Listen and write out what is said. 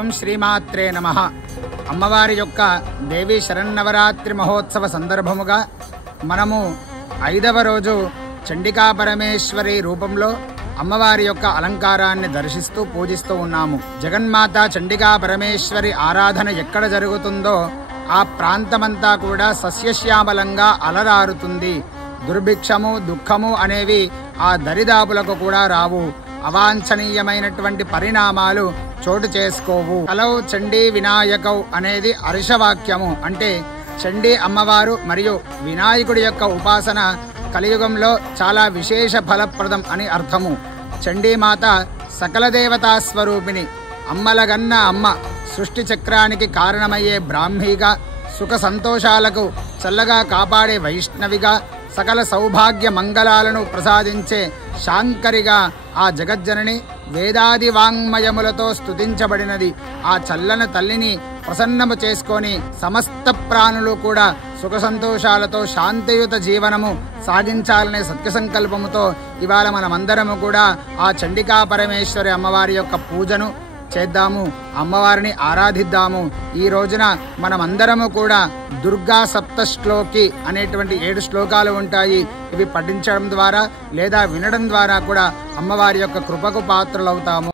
ఓం శ్రీమాత్రే నమః. అమ్మవారి యొక్క దేవీ శరన్నవరాత్రి మహోత్సవ సందర్భముగా మనము 5వ రోజు చండికా పరమేశ్వరి రూపంలో అమ్మవారి యొక్క అలంకారాన్ని దర్శిస్తూ పూజిస్తూ ఉన్నాము. జగన్మాత చండికా పరమేశ్వరి ఆరాధన ఎక్కడ జరుగుతుందో ఆ ప్రాంతమంతా కూడా సస్యశ్యామలంగా అలరారుతుంది. దుర్భిక్షము దుఃఖము అనేవి ఆ దరిదాపులకు కూడా రావు. అవాంఛనీయమైనటువంటి పరిణామాలు చోటు చేసుకోవు. కలౌ చండీ వినాయకౌ అనేది అర్షవాక్యము. అంటే చండీ అమ్మవారు మరియు వినాయకుడి యొక్క ఉపాసన కలియుగంలో చాలా విశేష ఫలప్రదం అని అర్థము. చండీమాత సకల దేవతా స్వరూపిణి, అమ్మలగన్న అమ్మ, సృష్టి చక్రానికి కారణమయ్యే బ్రాహ్మిగా, సుఖ సంతోషాలకు చల్లగా కాపాడే వైష్ణవిగా, సకల సౌభాగ్య మంగళాలను ప్రసాదించే శాంకరిగా ఆ జగజ్జనని వేదాది వాంగ్మయములతో స్తుతించబడినది. ఆ చల్లని తల్లిని ప్రసన్నము చేసుకొని సమస్త ప్రాణులు కూడా సుఖ సంతోషాలతో శాంతియుత జీవనము సాగించాలనే సత్య సంకల్పముతో ఇవాళ మనమందరము కూడా ఆ చండికా పరమేశ్వరి అమ్మవారి యొక్క పూజను చేద్దాము, అమ్మవారిని ఆరాధిద్దాము. ఈ రోజున మనమందరము కూడా దుర్గా సప్తశ్లోకి అనేటువంటి 7 శ్లోకాలు ఉంటాయి. ఇవి పఠించడం ద్వారా లేదా వినడం ద్వారా కూడా అమ్మవారి యొక్క కృపకు పాత్రలవుతాము.